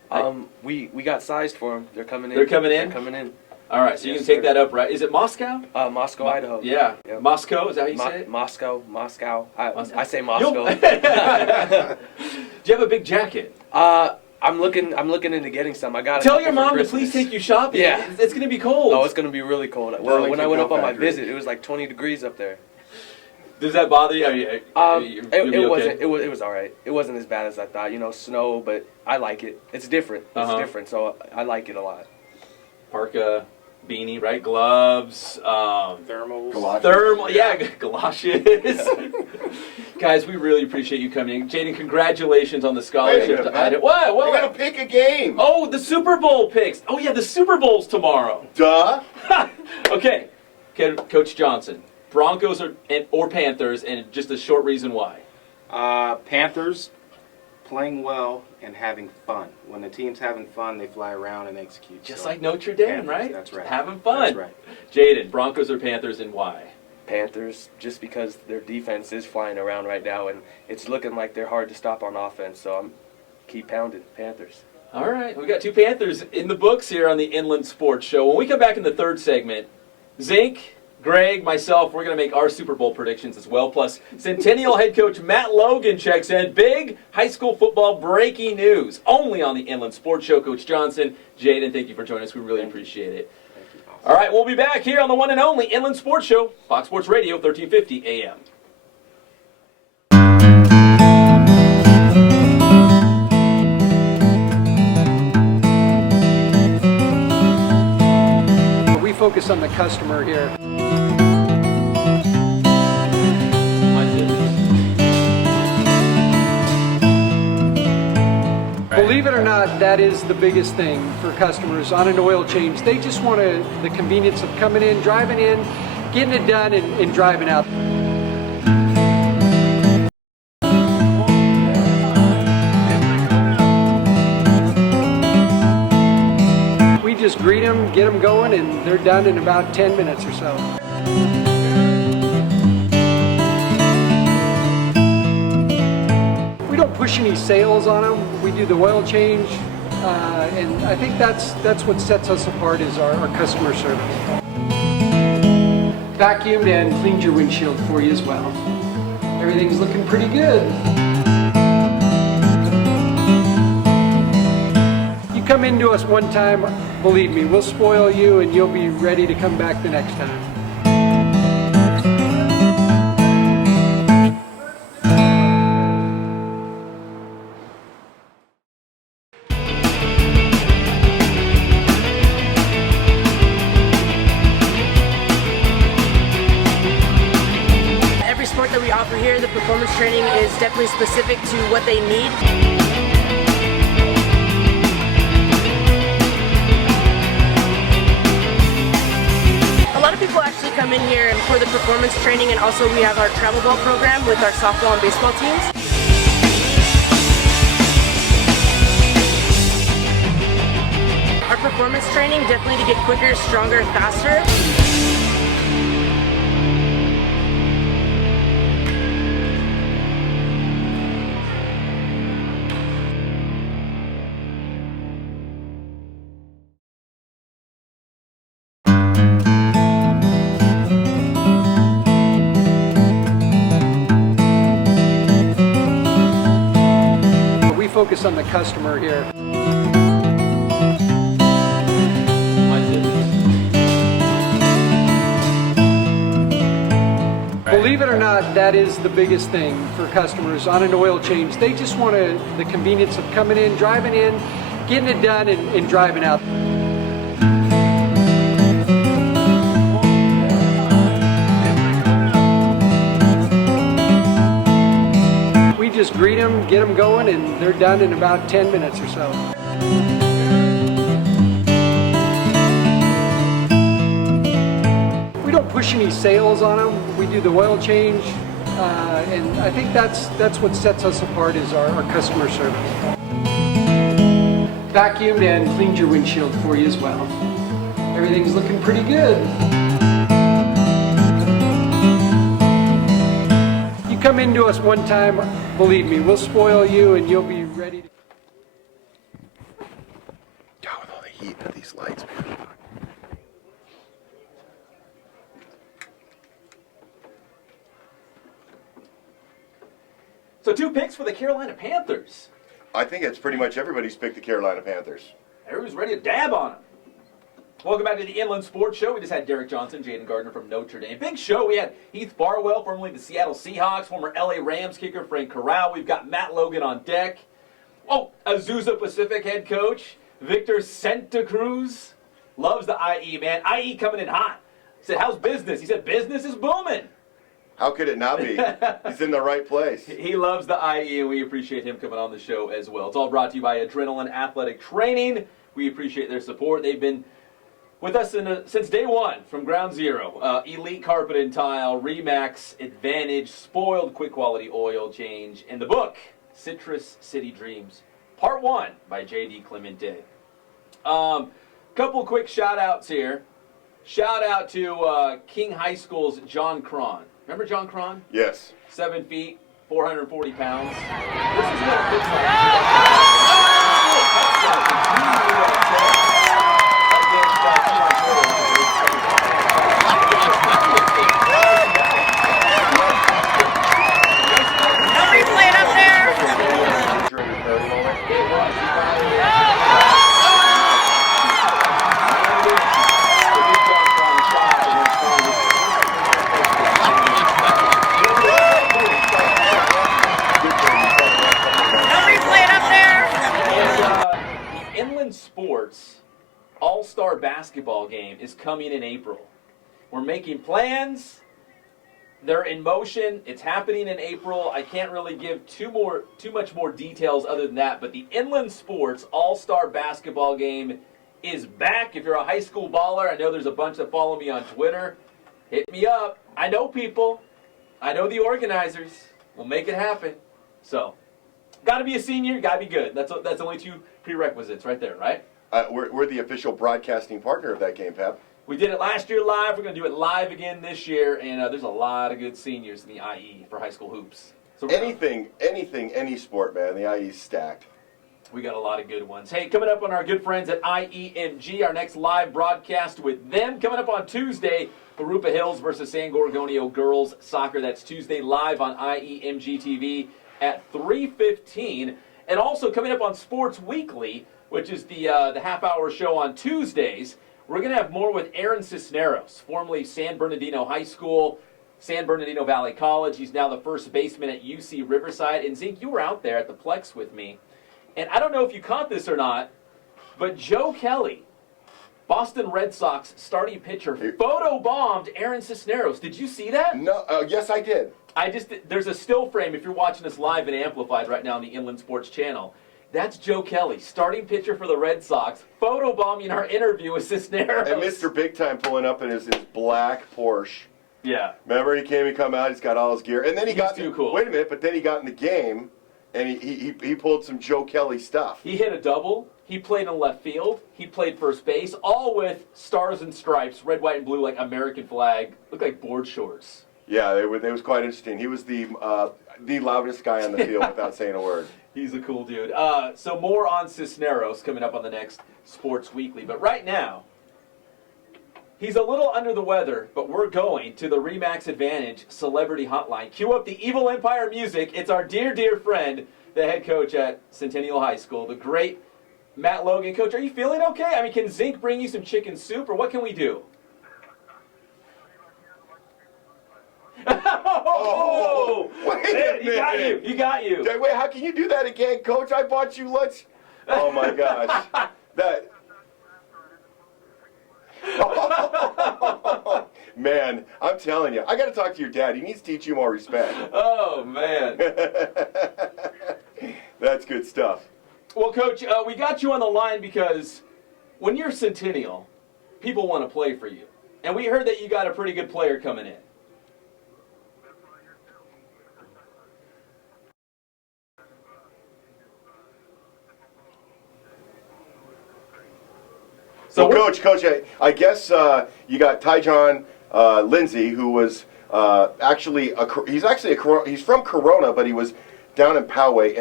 We got sized for them. They're coming in. They're coming in? They're coming in. All right, so you can take that up, right? Is it Moscow? Moscow, Idaho. Yeah. Yep. Moscow, is that how you say it? Moscow. I say Moscow. Do you have a big jacket? I'm looking into getting some. I got. Tell your mom to please take you shopping. Yeah. It's going to be cold. Oh, it's going to be really cold. Well, when I went up on my visit, it was like 20 degrees up there. Does that bother you? It wasn't. It was all right. It wasn't as bad as I thought. Snow, but I like it. It's different. It's different, so I like it a lot. Parka, beanie, right? Gloves, thermals. Thermal, yeah, galoshes. Guys, we really appreciate you coming in. Jaden, congratulations on the scholarship to Idaho. What? You gotta pick a game. Oh, the Super Bowl picks. Oh yeah, the Super Bowl's tomorrow. Duh. Okay, Coach Johnson. Broncos or Panthers, and just a short reason why. Panthers playing well and having fun. When the team's having fun, they fly around and execute. Just like Notre Dame, Panthers, right? That's right. Having fun. That's right. Jaden, Broncos or Panthers, and why? Panthers, just because their defense is flying around right now, and it's looking like they're hard to stop on offense. So I'm keep pounding Panthers. All right, we got two Panthers in the books here on the Inland Sports Show. When we come back in the third segment, Zink, Greg, myself, we're going to make our Super Bowl predictions as well. Plus, Centennial head coach Matt Logan checks in. Big high school football breaking news. Only on the Inland Sports Show. Coach Johnson, Jaden, thank you for joining us. We really appreciate it. All right, we'll be back here on the one and only Inland Sports Show, Fox Sports Radio, 1350 AM. We focus on the customer here. Believe it or not, that is the biggest thing for customers on an oil change. They just want the convenience of coming in, driving in, getting it done, and driving out. We just greet them, get them going, and they're done in about 10 minutes or so. We don't push any sales on them. We do the oil change, and I think that's what sets us apart is our customer service. Vacuumed and cleaned your windshield for you as well. Everything's looking pretty good. You come into us one time, believe me, we'll spoil you and you'll be ready to come back the next time. Every sport that we offer here, the performance training is definitely specific to what they need. A lot of people actually come in here for the performance training, and also we have our travel ball program with our softball and baseball teams. Our performance training definitely to get quicker, stronger, faster. We focus on the customer here. Believe it or not, that is the biggest thing for customers on an oil change. They just want the convenience of coming in, driving in, getting it done, and driving out. We just greet them, get them going, and they're done in about 10 minutes or so. We don't push any sales on them. We do the oil change, and I think that's what sets us apart is our customer service. Vacuumed and cleaned your windshield for you as well. Everything's looking pretty good. You come into us one time, believe me, we'll spoil you and you'll be ready to... God, with all the heat of these lights, man. So 2 picks for the Carolina Panthers. I think it's pretty much everybody's picked the Carolina Panthers. Everyone's ready to dab on them. Welcome back to the Inland Sports Show. We just had Derrick Johnson, Jalen Gardner from Notre Dame. Big show. We had Heath Farwell, formerly the Seattle Seahawks, former LA Rams kicker Frank Corral. We've got Matt Logan on deck. Oh, Azusa Pacific head coach Victor Santa Cruz. Loves the IE, man. IE coming in hot. He said, how's business? He said, business is booming. How could it not be? He's in the right place. He loves the IE, and we appreciate him coming on the show as well. It's all brought to you by Adrenaline Athletic Training. We appreciate their support. They've been with us since day one, from ground zero. Elite carpet and tile, Remax Advantage, spoiled quick quality oil change, and the book, Citrus City Dreams, Part 1 by J.D. Clemente. Couple quick shout outs here. Shout out to King High School's John Cron. Remember John Cron? Yes. 7 feet, 440 pounds. This is what it looks like. Sports All-Star Basketball game is coming in April. We're making plans. They're in motion. It's happening in April. I can't really give too much more details other than that, but the Inland Sports All-Star Basketball game is back. If you're a high school baller, I know there's a bunch that follow me on Twitter. Hit me up. I know people. I know the organizers. We'll make it happen. So, got to be a senior, got to be good. That's only 2 prerequisites right there, right? We're the official broadcasting partner of that game, Pep. We did it last year live. We're going to do it live again this year, and there's a lot of good seniors in the IE for high school hoops. So any sport, man. The IE's stacked. We got a lot of good ones. Hey, coming up on our good friends at IEMG, our next live broadcast with them. Coming up on Tuesday, Harupa Hills versus San Gorgonio girls soccer. That's Tuesday live on IEMG TV at 3:15. And also coming up on Sports Weekly, which is the half-hour show on Tuesdays, we're going to have more with Aaron Cisneros, formerly San Bernardino High School, San Bernardino Valley College. He's now the first baseman at UC Riverside. And Zeke, you were out there at the Plex with me. And I don't know if you caught this or not, but Joe Kelly, Boston Red Sox starting pitcher, photobombed Aaron Cisneros. Did you see that? No, yes, I did. There's a still frame if you're watching us live and amplified right now on the Inland Sports Channel. That's Joe Kelly, starting pitcher for the Red Sox, photobombing our interview with Cisneros. And Mr. Big Time pulling up in his black Porsche. Yeah. Remember, he come out, he's got all his gear. And then he got too cool. Wait a minute, but then he got in the game, and he pulled some Joe Kelly stuff. He hit a double. He played in left field. He played first base, all with stars and stripes, red, white, and blue, like American flag. Looked like board shorts. Yeah, it was quite interesting. He was the loudest guy on the field without saying a word. He's a cool dude. So more on Cisneros coming up on the next Sports Weekly. But right now, he's a little under the weather, but we're going to the Remax Advantage Celebrity Hotline. Cue up the Evil Empire music. It's our dear, dear friend, the head coach at Centennial High School, the great Matt Logan. Coach, are you feeling okay? I mean, can Zink bring you some chicken soup, or what can we do? Oh, wait a minute. He got you. Wait, how can you do that again, Coach? I bought you lunch. Oh, my gosh. Man, I'm telling you, I got to talk to your dad. He needs to teach you more respect. Oh, man. That's good stuff. Well, Coach, we got you on the line because when you're Centennial, people want to play for you. And we heard that you got a pretty good player coming in. So, Coach, I guess you got Tyjon Lindsay, who was he's from Corona, but he was down in Poway.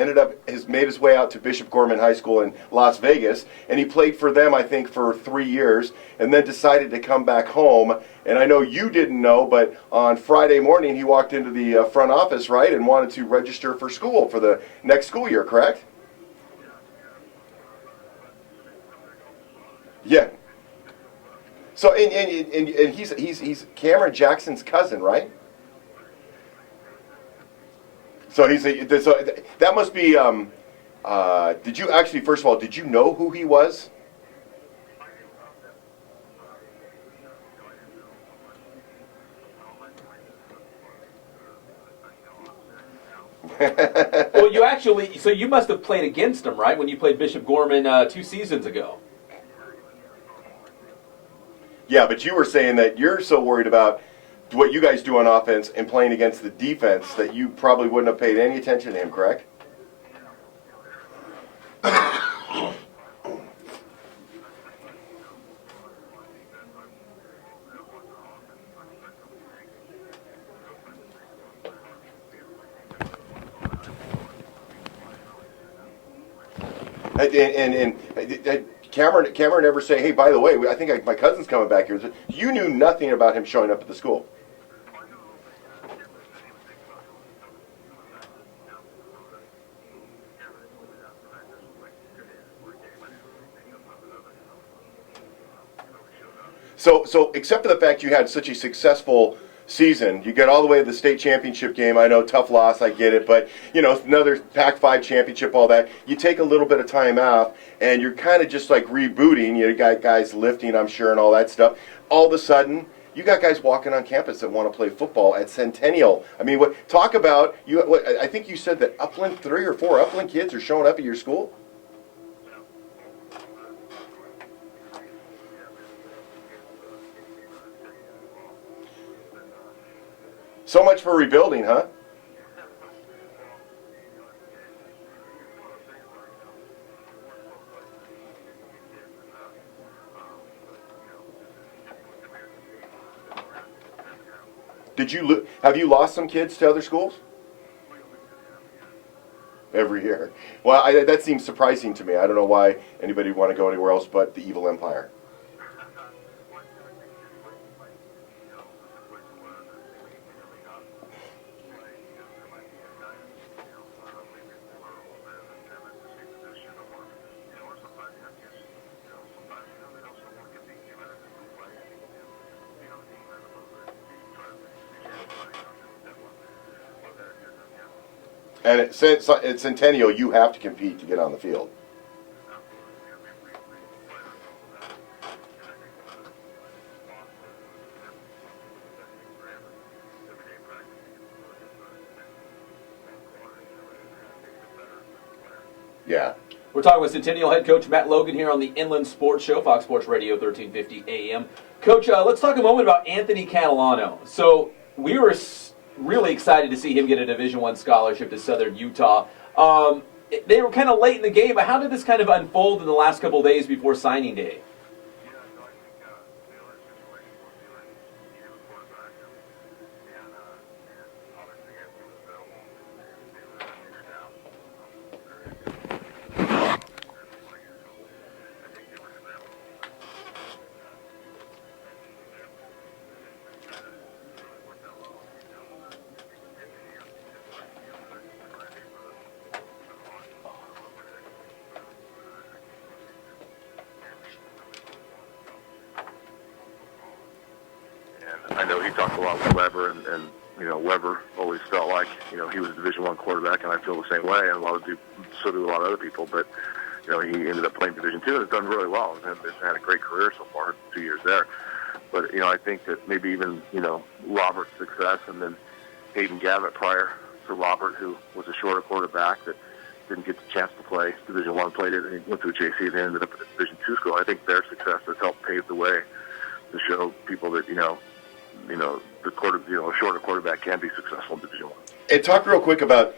Made his way out to Bishop Gorman High School in Las Vegas, and he played for them, I think, for 3 years, and then decided to come back home. And I know you didn't know, but on Friday morning he walked into the front office, right, and wanted to register for school for the next school year, correct? Yeah. So and he's Cameron Jackson's cousin, right? So that must be. Did you actually, first of all, did you know who he was? Well, you must have played against him, right, when you played Bishop Gorman 2 seasons ago. Yeah, but you were saying that you're so worried about what you guys do on offense and playing against the defense that you probably wouldn't have paid any attention to him, correct? And Cameron ever say, hey, by the way, I think my cousin's coming back here. You knew nothing about him showing up at the school. So except for the fact you had such a successful season, you got all the way to the state championship game. I know, tough loss, I get it, but another Pac-5 championship, all that. You take a little bit of time out, and you're kind of just like rebooting. You got guys lifting, I'm sure, and all that stuff. All of a sudden, you got guys walking on campus that want to play football at Centennial. I mean, talk about you. I think you said that Upland 3 or 4 Upland kids are showing up at your school. So much for rebuilding, huh? Have you lost some kids to other schools? Every year. Well, that seems surprising to me. I don't know why anybody would want to go anywhere else but the Evil Empire. And at Centennial, you have to compete to get on the field. Yeah. We're talking with Centennial head coach Matt Logan here on the Inland Sports Show, Fox Sports Radio, 1350 AM. Coach, let's talk a moment about Anthony Catalano. So we were really excited to see him get a Division I scholarship to Southern Utah. They were kind of late in the game, but how did this kind of unfold in the last couple of days before signing day? I know he talked a lot with Weber, and you know, Weber always felt like, you know, he was a Division I quarterback, and I feel the same way, and so do a lot of other people. But you know, he ended up playing Division II and has done really well, and has had a great career so far, 2 years there. But you know, I think that maybe even, you know, Robert's success, and then Hayden Gavitt prior to Robert, who was a shorter quarterback that didn't get the chance to play Division I, played it, and he went to a JC, and then ended up at a Division II school. I think their success has helped pave the way to show people that, you know, a shorter quarterback can be successful in Division I. And talk real quick about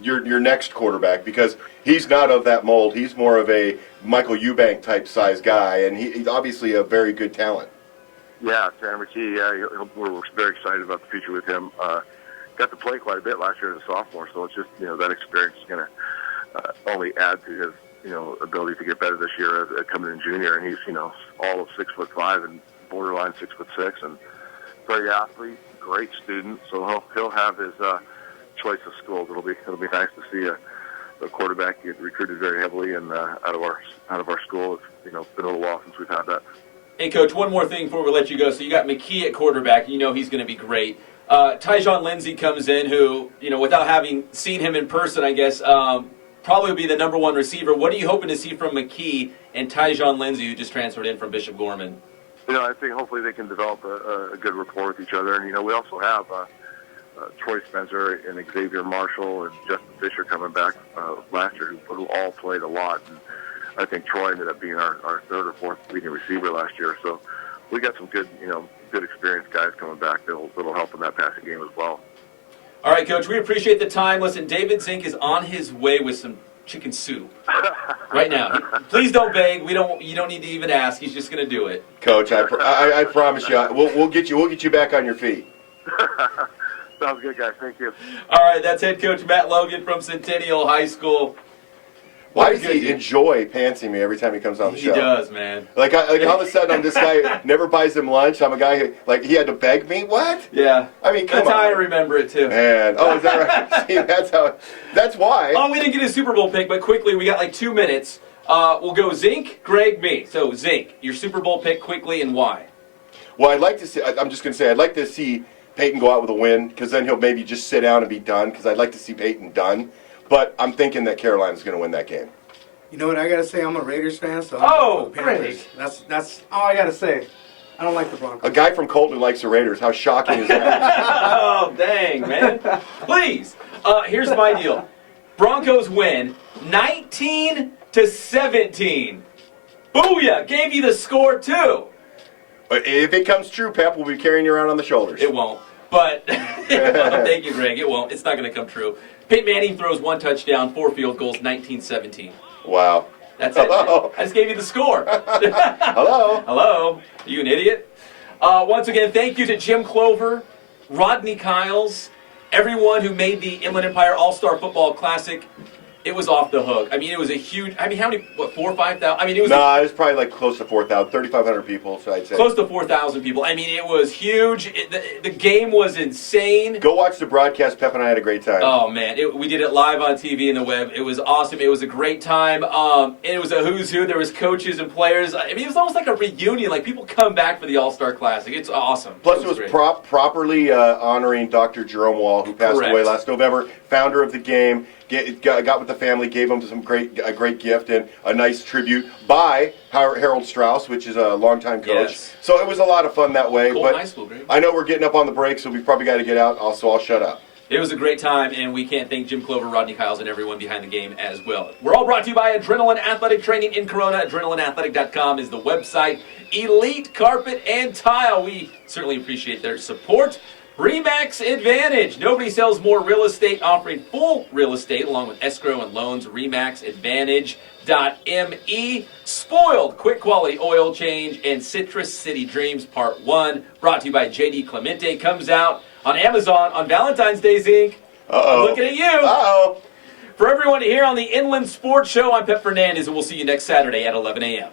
your next quarterback, because he's not of that mold. He's more of a Michael Eubank type size guy, and he's obviously a very good talent. Yeah, Tanner McKee. Yeah, we're very excited about the future with him. Got to play quite a bit last year as a sophomore, so it's just, you know, that experience is going to only add to his, you know, ability to get better this year as coming in junior. And he's, you know, all of 6'5" and borderline 6'6", and great athlete, great student. So he'll have his choice of schools. It'll be nice to see a quarterback get recruited very heavily and out of our school. It's, you know, it's been a little while since we've had that. Hey, Coach, one more thing before we let you go. So you got McKee at quarterback. You know he's going to be great. Tyjon Lindsey comes in, who, you know, without having seen him in person, I guess, probably will be the number one receiver. What are you hoping to see from McKee and Tyjon Lindsey, who just transferred in from Bishop Gorman? You know, I think hopefully they can develop a good rapport with each other. And, you know, we also have Troy Spencer and Xavier Marshall and Justin Fisher coming back last year, who all played a lot. And I think Troy ended up being our third or fourth leading receiver last year. So we got some good, you know, good experienced guys coming back that'll help in that passing game as well. All right, Coach, we appreciate the time. Listen, David Zink is on his way with some chicken soup right now. Please don't beg. You don't need to even ask. He's just going to do it. Coach, I promise you, we'll get you back on your feet. Sounds good, guys. Thank you. All right, that's head coach Matt Logan from Centennial High School. Why does he enjoy pantsing me every time he comes on the show? He does, man. Like all of a sudden, I'm this guy never buys him lunch. I'm a guy who, like, he had to beg me. What? Yeah. I mean, come on. That's how I remember it too. Man, oh, is that right? See, that's why. Oh, we didn't get a Super Bowl pick, but quickly, we got like 2 minutes. We'll go Zink, Greg, me. So Zink, your Super Bowl pick quickly and why? Well, I'd like to see. I'm just going to say I'd like to see Peyton go out with a win, because then he'll maybe just sit down and be done. Because I'd like to see Peyton done. But I'm thinking that Carolina's going to win that game. You know what I gotta say? I'm a Raiders fan, so great. That's all I gotta say. I don't like the Broncos. A guy from Colton who likes the Raiders. How shocking is that? Oh, dang, man. Please. Here's my deal. Broncos win 19-17. Booyah! Gave you the score too. If it comes true, Pep will be carrying you around on the shoulders. It won't. But thank you, Greg. It won't. It's not going to come true. Peyton Manning throws 1 touchdown, 4 field goals, 19-17. Wow. That's it. I just gave you the score. Hello. Hello. Are you an idiot? Once again, thank you to Jim Clover, Rodney Kiles, everyone who made the Inland Empire All-Star Football Classic. It was off the hook. I mean, it was a huge. I mean, how many? What, 4,000 or 5,000? I mean, it was. No, it was probably like close to 4,000, 3,500 people. So I'd say close to 4,000 people. I mean, it was huge. The game was insane. Go watch the broadcast. Pep and I had a great time. Oh man, we did it live on TV and the web. It was awesome. It was a great time. It was a who's who. There was coaches and players. I mean, it was almost like a reunion. Like people come back for the All-Star Classic. It's awesome. Plus, it was properly honoring Dr. Jerome Wall, who passed away last November. founder of the game, got with the family, gave them a great gift and a nice tribute by Harold Strauss, which is a longtime coach. Yes. So it was a lot of fun that way. Cool but high school, great. I know we're getting up on the break, so we probably got to get out. Also, I'll shut up. It was a great time, and we can't thank Jim Clover, Rodney Kyles, and everyone behind the game as well. We're all brought to you by Adrenaline Athletic Training in Corona. AdrenalineAthletic.com is the website. Elite Carpet and Tile. We certainly appreciate their support. RE/MAX Advantage. Nobody sells more real estate, offering full real estate along with escrow and loans. RE/MAX Advantage.me. Spoiled Quick Quality Oil Change and Citrus City Dreams Part 1. Brought to you by JD Clemente. Comes out on Amazon on Valentine's Day, Zeke. Uh-oh. I'm looking at you. Uh-oh. For everyone here on the Inland Sports Show, I'm Pep Fernandez, and we'll see you next Saturday at 11 a.m.